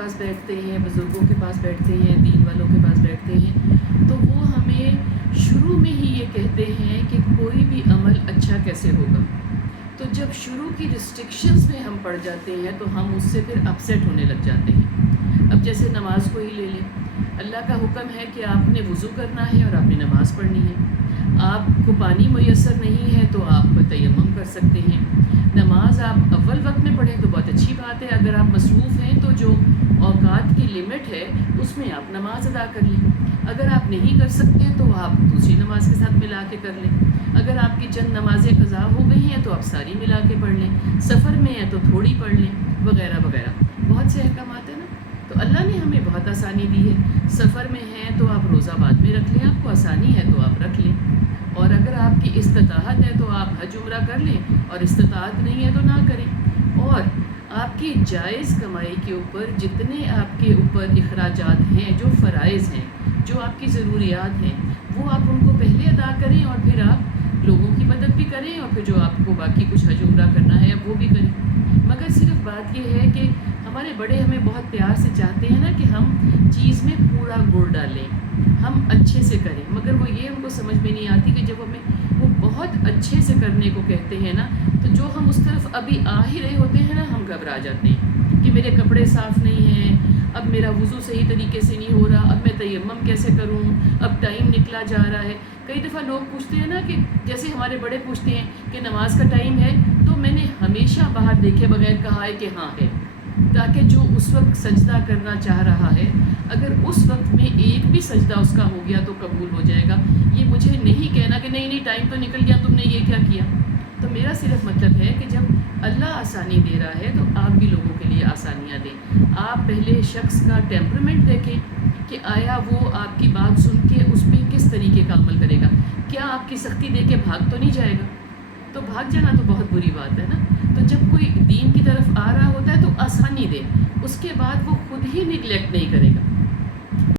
پاس بیٹھتے ہیں، بزرگوں کے پاس بیٹھتے ہیں، دین والوں کے پاس بیٹھتے ہیں، تو وہ ہمیں شروع میں ہی یہ کہتے ہیں کہ کوئی بھی عمل اچھا کیسے ہوگا. تو جب شروع کی ریسٹرکشنز میں ہم پڑ جاتے ہیں تو ہم اس سے پھر اپسیٹ ہونے لگ جاتے ہیں. اب جیسے نماز کو ہی لے لیں. اللہ کا حکم ہے کہ آپ نے وضو کرنا ہے اور آپ نے نماز پڑھنی ہے. آپ کو پانی میسر نہیں ہے تو آپ تیمم کر سکتے ہیں. نماز آپ اول وقت میں پڑھیں تو بہت اچھی بات ہے. اگر آپ مصروف ہیں تو جو اوقات کی لمٹ ہے اس میں آپ نماز ادا کر لیں. اگر آپ نہیں کر سکتے تو آپ دوسری نماز کے ساتھ ملا کے کر لیں. اگر آپ کی چند نمازیں قضا ہو گئی ہیں تو آپ ساری ملا کے پڑھ لیں. سفر میں ہیں تو تھوڑی پڑھ لیں، وغیرہ وغیرہ. بہت سے احکامات ہیں نا. تو اللہ نے ہمیں بہت آسانی دی ہے. سفر میں ہیں تو آپ روزہ بعد میں رکھ لیں، آپ کو آسانی ہے تو آپ رکھ لیں. اور اگر آپ کی استطاعت ہے تو آپ حج عمرہ کر لیں، اور استطاعت نہیں ہے تو نہ کریں. اور آپ کی جائز کمائی کے اوپر جتنے آپ کے اوپر اخراجات ہیں، جو فرائض ہیں، جو آپ کی ضروریات ہیں، وہ آپ ان کو پہلے ادا کریں اور پھر آپ لوگوں کی مدد بھی کریں، اور پھر جو آپ کو باقی کچھ حج عمرہ کرنا ہے وہ بھی کریں. مگر صرف بات یہ ہے کہ ہمارے بڑے ہمیں بہت پیار سے چاہتے ہیں نا کہ ہم چیز میں پورا گڑ ڈالیں، ہم اچھے سے کریں. مگر وہ یہ ان کو سمجھ میں نہیں آتی کہ جب ہمیں وہ بہت اچھے سے کرنے کو کہتے ہیں نا، تو جو ہم اس طرف ابھی آ ہی رہے ہوتے ہیں نا، ہم گھبرا جاتے ہیں کہ میرے کپڑے صاف نہیں ہیں، اب میرا وضو صحیح طریقے سے نہیں ہو رہا، اب میں تیمم کیسے کروں، اب ٹائم نکلا جا رہا ہے. کئی دفعہ لوگ پوچھتے ہیں نا کہ جیسے ہمارے بڑے پوچھتے ہیں کہ نماز کا ٹائم ہے، تو میں نے ہمیشہ باہر دیکھے بغیر کہا ہے کہ ہاں ہے، تاکہ جو اس وقت سجدہ کرنا چاہ رہا ہے اگر اس وقت میں ایک بھی سجدہ اس کا ہو گیا تو قبول ہو جائے گا. یہ مجھے نہیں کہنا کہ نہیں نہیں ٹائم تو نکل گیا، تم نے یہ کیا کیا. تو میرا صرف مطلب ہے کہ جب اللہ آسانی دے رہا ہے تو آپ بھی لوگوں کے لیے آسانیاں دیں. آپ پہلے شخص کا ٹیمپرمنٹ دیکھیں کہ آیا وہ آپ کی بات سن کے اس پہ کس طریقے کا عمل کرے گا. کیا آپ کی سختی دے کے بھاگ تو نہیں جائے گا؟ تو بھاگ جانا تو بہت بری بات ہے نا. تو جب کوئی دین کی طرف آ رہا ہوتا ہے تو آسانی دے، اس کے بعد وہ خود ہی نگلیکٹ نہیں کرے گا.